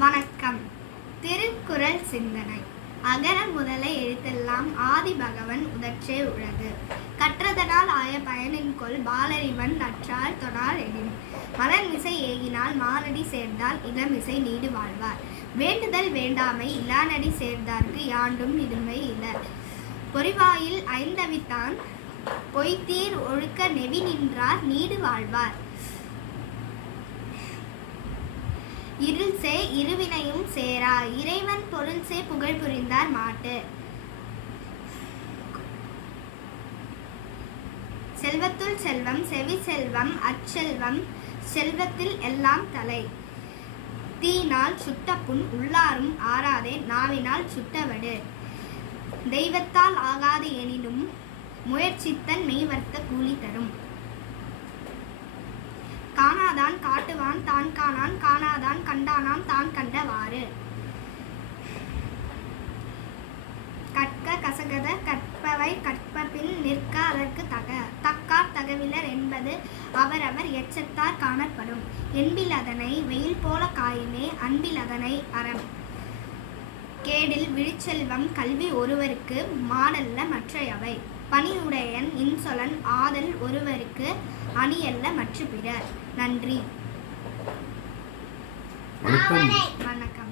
வணக்கம். திருக்குறள் சிந்தனை. அகர முதல எழுத்தெல்லாம் ஆதி பகவன் உதற்றே உலகு கற்றதனால் ஆய பயனின் கொள் பாலறிவன் நற்றால் தொடார் எனின் மலர் ஏகினால் மாநடி சேர்ந்தால் இளமிசை நீடு வாழ்வார். வேண்டுதல் வேண்டாமை இலானடி சேர்ந்தார்க்கு யாண்டும் இடுமை இல பொறிவாயில் ஐந்தவித்தான் பொய்த்தீர் ஒழுக்க நெவி நின்றார் நீடு வாழ்வார். இருள் சே இருவினையும் சேரா. இறைவன் பொருள் சே புகழ் புரிந்தார் மாட்டு. செல்வத்துள் செல்வம் செவி செல்வம் அச்செல்வம் செல்வத்தில் எல்லாம் தலை. தீனால் சுட்ட புண் உள்ளாரும் ஆறாதே நாவினால் சுட்டவடு. தெய்வத்தால் ஆகாது எனினும் முயற்சித்தன் மெய்வர்த்த கூலி தரும். காணாதான் காட்டுவான் கண்டவாறு. கற்க கசகத கற்பவை கற்பபின் நிற்க அதற்கு தக. தக்கார் தகவிலர் என்பது அவரவர் எச்சத்தார் காணப்படும். என்பில் அதனை வெயில் போல காயினே அன்பில் அதனை அறம். கேடில் விழிச்செல்வம் கல்வி ஒருவருக்கு மாடல்ல மற்றையவை. பணியுடையன் இன்சொலன் ஆதல் ஒருவருக்கு அணியல்ல மற்ற பிறர் நன்றி. வணக்கம். வணக்கம்.